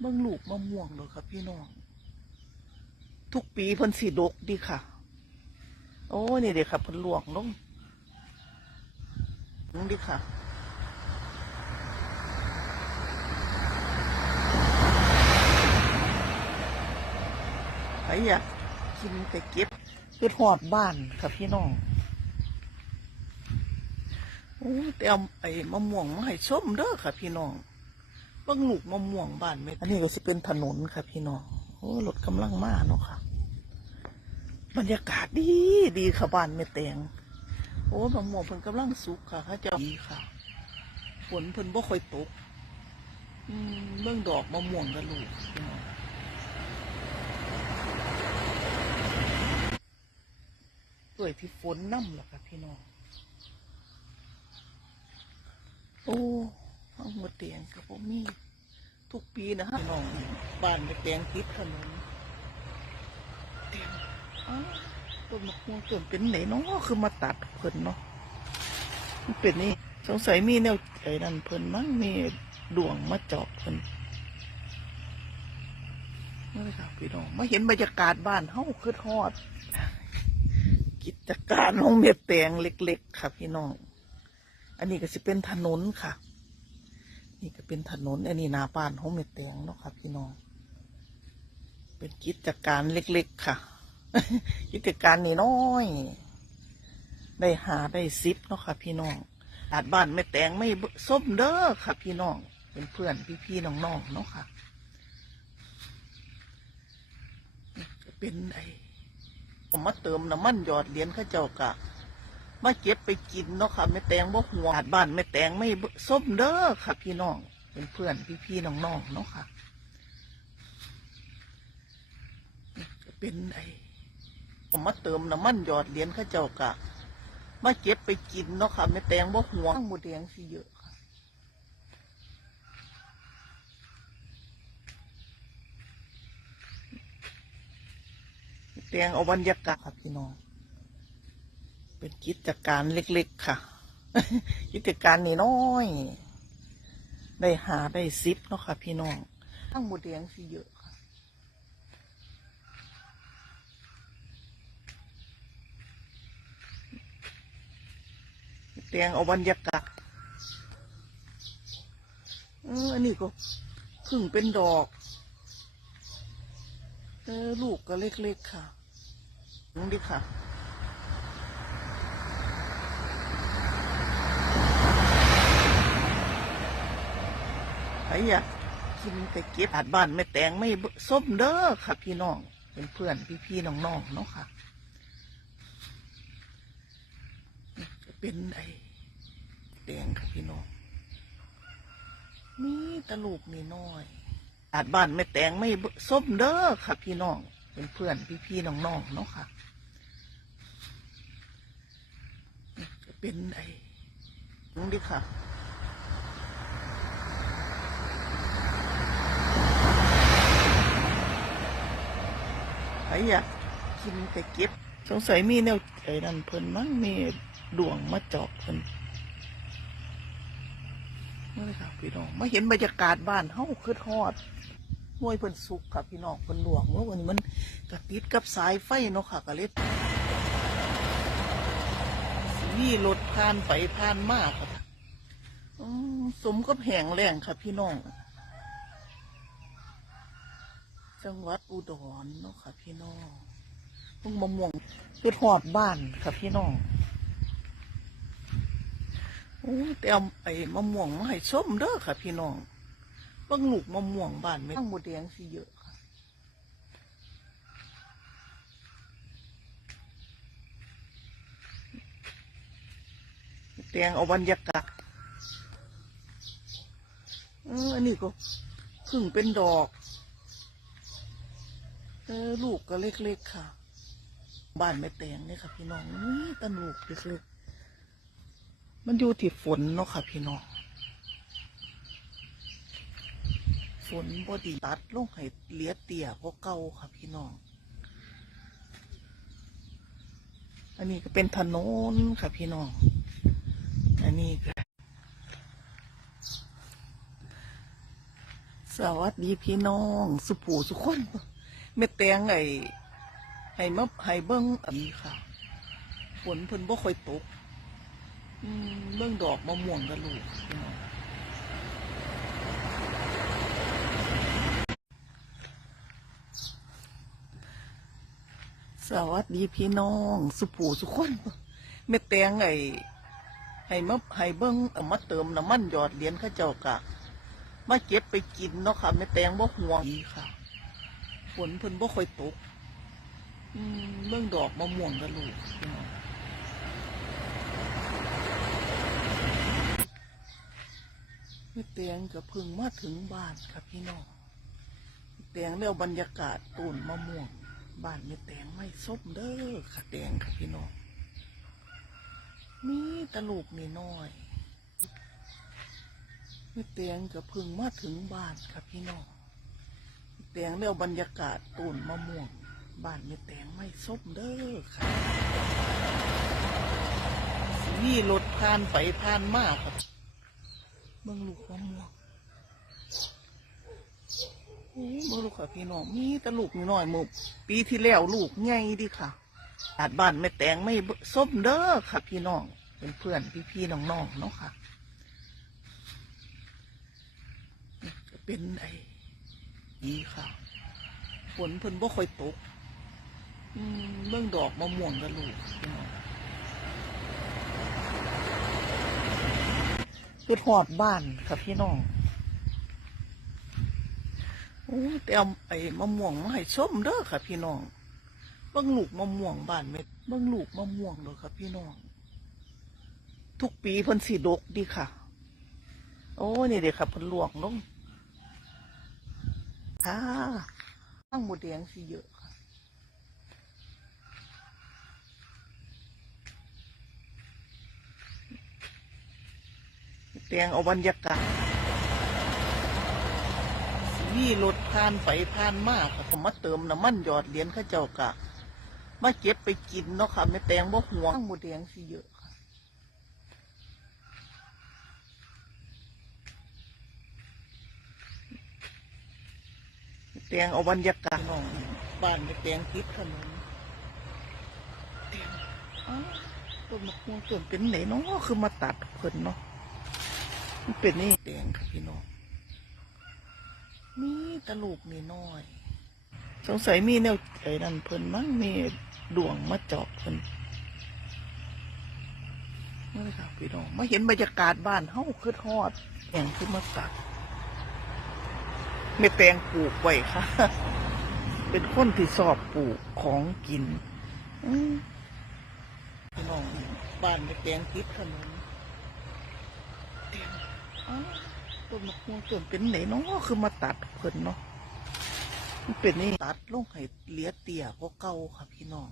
เบิ่งลูกมะม่วงเลยครับพี่น้อง ทุกปีพิ่นสีดกดีค่ะ โอ้นี่เด็กค่ะพิ่นลวงลงลงดีค่ะไอ้อยากกินไปเก็บคือหอดบ้านค่ะพี่น้องโอ้แต่เอาไอ้มะม่วงมาให้ส้มเด้อค่ะพี่น้อง เบิ่งลูกมะม่วงบ้านไหมอันนี้ก็สิเป็นถนนค่ะพี่น้องโอ้รถกำลังมาเนาะค่ะ บรรยากาศดีดีค่ะบ้านแม่แตงโอ้มะม่วงเพิ่นกำลังสุกค่ะเขาเจะดีค่ะฝนเพิ่นบ่ค่อยตกอืมเบิ่งดอกมะม่วงกันลูกพี่น้องเอ่ยที่ฝนน้ำล่ะค่ะพี่น้อง โอ้ เอาหมดเตียงกับผมมีทุกปีนะฮะน้องบ้านไปแตงติดถนนเตียงอ้าวต้นมะม่วงต้นเป็นไหนเนาะคือมาตัดเพิ่นเนาะมันเป็นนี่สงสัยมีแนวไอ้นั่นเพิ่นมั้งมีดวงมาเจาะเพิ่นนี่เลยค่ะพี่น้องมาเห็นบรรยากาศบ้านเฮาคือทอด กิจการของเม็ดแตงเล็ก ๆ ค่ะพี่น้อง อันนี้ก็จะเป็นถนนค่ะ นี่ก็เป็นถนนอันนี้นาบ้านของเม็ดแตงเนาะค่ะพี่น้อง เป็นกิจการเล็ก ๆ ค่ะ กิจการนี่น้อย ได้หาได้ซิปเนาะค่ะ พี่น้องอาดบ้านแม่แตงไม่ส้มเด้อค่ะ พี่น้อง เป็นเพื่อนพี่ๆน้องๆเนาะค่ะ เป็นไอผมมาเติมน้ำมันหยอดเหรียญข้าเจ้ากะ มาเก็บไปกินเนาะค่ะแม่แตงบ่หัวอาดบ้านแม่แตงไม่ส้มเด้อค่ะ พี่น้องเป็นเพื่อนพี่ๆน้องๆเนาะค่ะเป็นไอผมมาเติมน้ำมันหยอดเหรียญข้าเจ้ากะมาเก็บไปกินเนาะค่ะแม่แตงบ่หัวหมูแดงสิเยอะค่ะแตงเอาบรรยากาศครับพี่น้อง เป็นกิจการเล็กๆค่ะ กิจการนี่น้อย ได้หาได้ซิปเนาะค่ะ พี่น้องทั้งหมดแดงสิเยอะค่ะแตงเอาบรรยากาศเอออันนี้ก็เพึ่งเป็นดอก เออลูกก็เล็กๆค่ะนี่ดิค่ะ อ้อยากกินไปเก็บอาดบ้านแม่แตงไม่ส้มเด้อค่ะ พี่น้องเป็นเพื่อนพี่ๆน้องๆเนาะค่ะ เป็นไอแดงค่ะพี่น้องนี่ตลูกนี่น้อยอาดบ้านแม่แตงไม่ส้มเด้อค่ะ พี่น้องเป็นเพื่อนพี่ๆน้องๆเนาะค่ะ เป็นไอนี่ดิค่ะ ไอ้อยากกินไปเก็บ สงสัยมีแนวไอ้นั่นเพิ่นมั้งมีดวงมาเจาะเพิ่นนี่ค่ะพี่น้องมาเห็นบรรยากาศบ้านเฮาคือทอดห้วยเพิ่นสุกค่ะพี่น้องเพิ่นหลวงเมื่อวันนี้มันกระติดกับสายไฟเนาะค่ะก็เลยมีรถผ่านไปผ่านมากค่ะสมกับแห่งแรงค่ะพี่น้อง จังหวัดอุดรเนาะค่ะ พี่น้องพุ่งมะม่วงคือหอดบ้านค่ะพี่น้องโอ้แต่เอาไอ้มะม่วงมาให้ส้มเด้อค่ะ พี่น้องบิ่งลูกมะม่วงบ้านไหมตั้งหมดแดงสิเยอะค่ะแตงเอาบรรยากาศอันนี้ก็เพึ่งเป็นดอก เออลูกก็เล็กๆค่ะ บ้านแม่แตงเนี่ยค่ะ พี่น้องนี่ตะลูกเล็กๆมันอยู่ที่ฝนเนาะค่ะ พี่น้องฝนบอดีตัดลงให้เลียเตี่ยเพราะเก่าค่ะพี่น้อง อันนี้ก็เป็นถนนค่ะพี่น้อง อันนี้ก็สวัสดีพี่น้อง สุผูสุขคน แม่แตงไอ้ให้มาให้เบิ้งอันนี้ค่ะฝนเพิ่นบ่ค่อยตกเบิ้งดอกมะม่วงกันลูกสวัสดีพี่น้อง สุผูสุขคนแม่แตงไอ้ให้มาให้เบิ้งเอามาเติมน้ำมันหยอดเหรียญข้าเจ้ากะมาเก็บไปกินเนาะค่ะแม่แตงบ่ห่วงดีค่ะ ฝนเพิ่นบ่ค่อยตกอืมเบิ่งดอกมะม่วงกันลูกพี่น้องแม่แตงก็เพิ่งมาถึงบ้านค่ะพี่น้องแม่แตงแล้วบรรยากาศต้นมะม่วงบ้านแม่แตงไม่ส้มเด้อค่ะแตงค่ะพี่น้องมีตลูกนี่น้อยแม่เตียงก็เพิ่งมาถึงบ้านครับพี่น้อง ตียงแล้วบรรยากาศต้นมะม่วง บ้านแม่เตียงไม่ส้มเด้อค่ะมีรถผ่านไปผ่านมาครับเบิ่งลูกมะม่วงโอ้เบิ่งลูกค่ะพี่น้องมีแต่ลูกน้อยหมดปีที่แล้วลูกใหญ่ดิค่ะอาดบ้านแม่แตงไม่ส้มเด้อค่ะพี่น้องเป็นเพื่อนพี่ๆน้องๆเนาะค่ะ เป็นไอ ดีค่ะฝนเพิ่นบ่ค่อยตกอืมเบิ่งดอกมะม่วงกันลูกพี่น้องคือหอดบ้านค่ะพี่น้องโอ้แต่เอาไอ้มะม่วงมาให้ส้มเด้อค่ะ พี่น้องเบิ่งลูกมะม่วงบ้านเม็ดเบิ่งลูกมะม่วงเด้อค่ะ พี่น้อง ทุกปีเพิ่นสีดกดีค่ะ โอ้นี่เด็กค่ะเพิ่นลวกลง ค่ะข้างหมูแดงสิเยอะแตงเอาบรรยากาศมีรถผ่านไปผ่านมาค่ผมมาเติมน้ำมันหยอดเหรียญข้าเจ้ากะมาเก็บไปกินเนาะค่ะแม่แตงบ่ห่วงหมูแดงสิเยอะ ค่ะแตงเอาบรรยากาศของบ้านไปแตงติดถนนแตงอ้าวต้นมะม่วงต้นเป็นไหนเนาะคือมาตัดเพิ่นเนาะมันเป็นนี่แตงค่ะพี่น้องมีตลูกนี่น้อย สงสัยมีแนวไอ้นั่นเพิ่นมั้งมีดวงมาเจาะเพิ่นนี่ค่ะพี่น้องมาเห็นบรรยากาศบ้านเฮาคือทอดแตงคือมาตัด ไม่แปลงปลูกไว้ค่ะ เป็นคนที่ชอบปลูกของกินพี่น้องบ้านไม่แปลงติดถนนแตงอ้าวต้นมะม่วงต้นเป็นไหนเนาะคือมาตัดเพิ่นเนาะมันเป็นนี่ตัดลงให้เลียเตี่ยกว่าเก่าค่ะพี่น้อง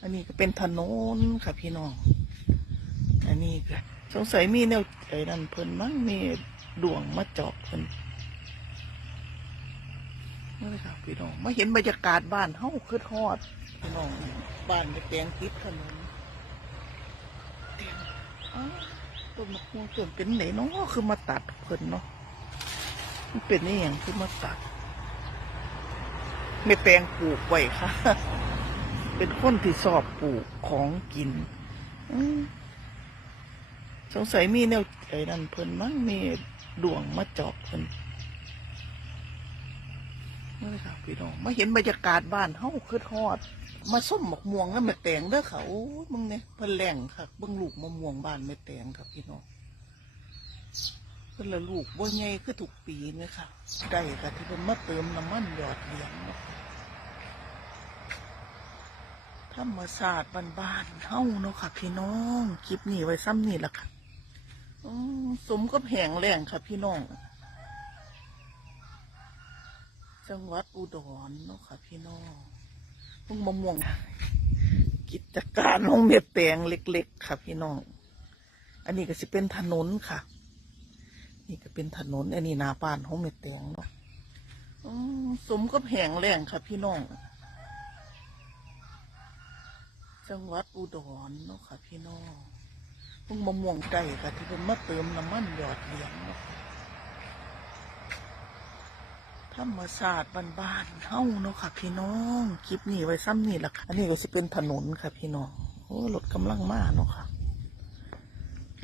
อันนี้ก็เป็นถนนค่ะพี่น้อง อันนี้ก็ สงสัยมีแนวไอ้นั่นเพิ่นมั้งมีดวงมาเจาะเพิ่นนี่เลยค่ะพี่น้องมาเห็นบรรยากาศบ้านเฮาคือทอดพี่น้องบ้านไปแปลงติดถนนแตงอ้าวต้นมะม่วงต้นเป็นไหนเนาะคือมาตัดเพิ่นเนาะมันเป็นนี่อย่างคือมาตัด ไม่แปลงปลูกไว้ค่ะ เป็นคนที่ชอบปลูกของกิน อื สงสัยมีแนวไอ้นั่นเพิ่นมั้งมีดวงมาจาะเพิ่นนี่เลยค่ะพี่น้องมาเห็นบรรยากาศบ้านเฮาคือทอด มาส้มหมกม่วงแล้วแม่แตงเด้อค่ะโอ้ยมึงเนี่ยเพิ่นแหล่งค่ะเบิ่งลูกมะม่วงบ้านแม่แตงครับพี่น้องเพิ่นละลูกบ่ใหญ่คือทุกปีเลยค่ะได้ค่ะที่เพิ่นมาเติมน้ำมันหยอดเหรียญเนาะธรรมศาสตร์บ้านๆเฮาเนาะค่ะ พี่น้องคลิปนี้ไว้ซ้ำนี่แหละค่ะ อืมสมกับแหงแรงค่ะพี่น้อง จังหวัดอุดรเนาะค่ะพี่น้องพุ่งมะม่วง กิจการของเมียแปลงเล็ก ๆ ค่ะพี่น้อง อันนี้ก็สิเป็นถนนค่ะ นี่ก็เป็นถนน อันนี้นาบ้านของเมียแปลงเนาะอืมสมกับแหงแรงค่ะพี่น้อง จังหวัดอุดรเนาะค่ะพี่น้อง พงมะม่วงไก่ค่ะที่เป็นมาเติมน้ำมันหยอดเหรียญเนาะธรรมศาสตร์บ้านๆเฮ้าเนาะค่ะ พี่น้องคลิปนี้ไว้ซ้ำนี่แหละค่ะ อันนี้ก็จะเป็นถนนค่ะ พี่น้องโอ้รถกำลังมาเนาะค่ะ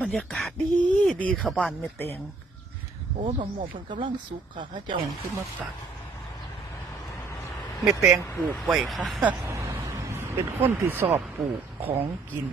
บรรยากาศดีดีค่ะบ้านแม่แตงโอ้มะม่วงเพิ่นกำลังสุกค่ะเขาจะเอาขึ้นมาตัดแม่แตงปลูกไว้ค่ะ เป็นคนที่ชอบปลูกของกิน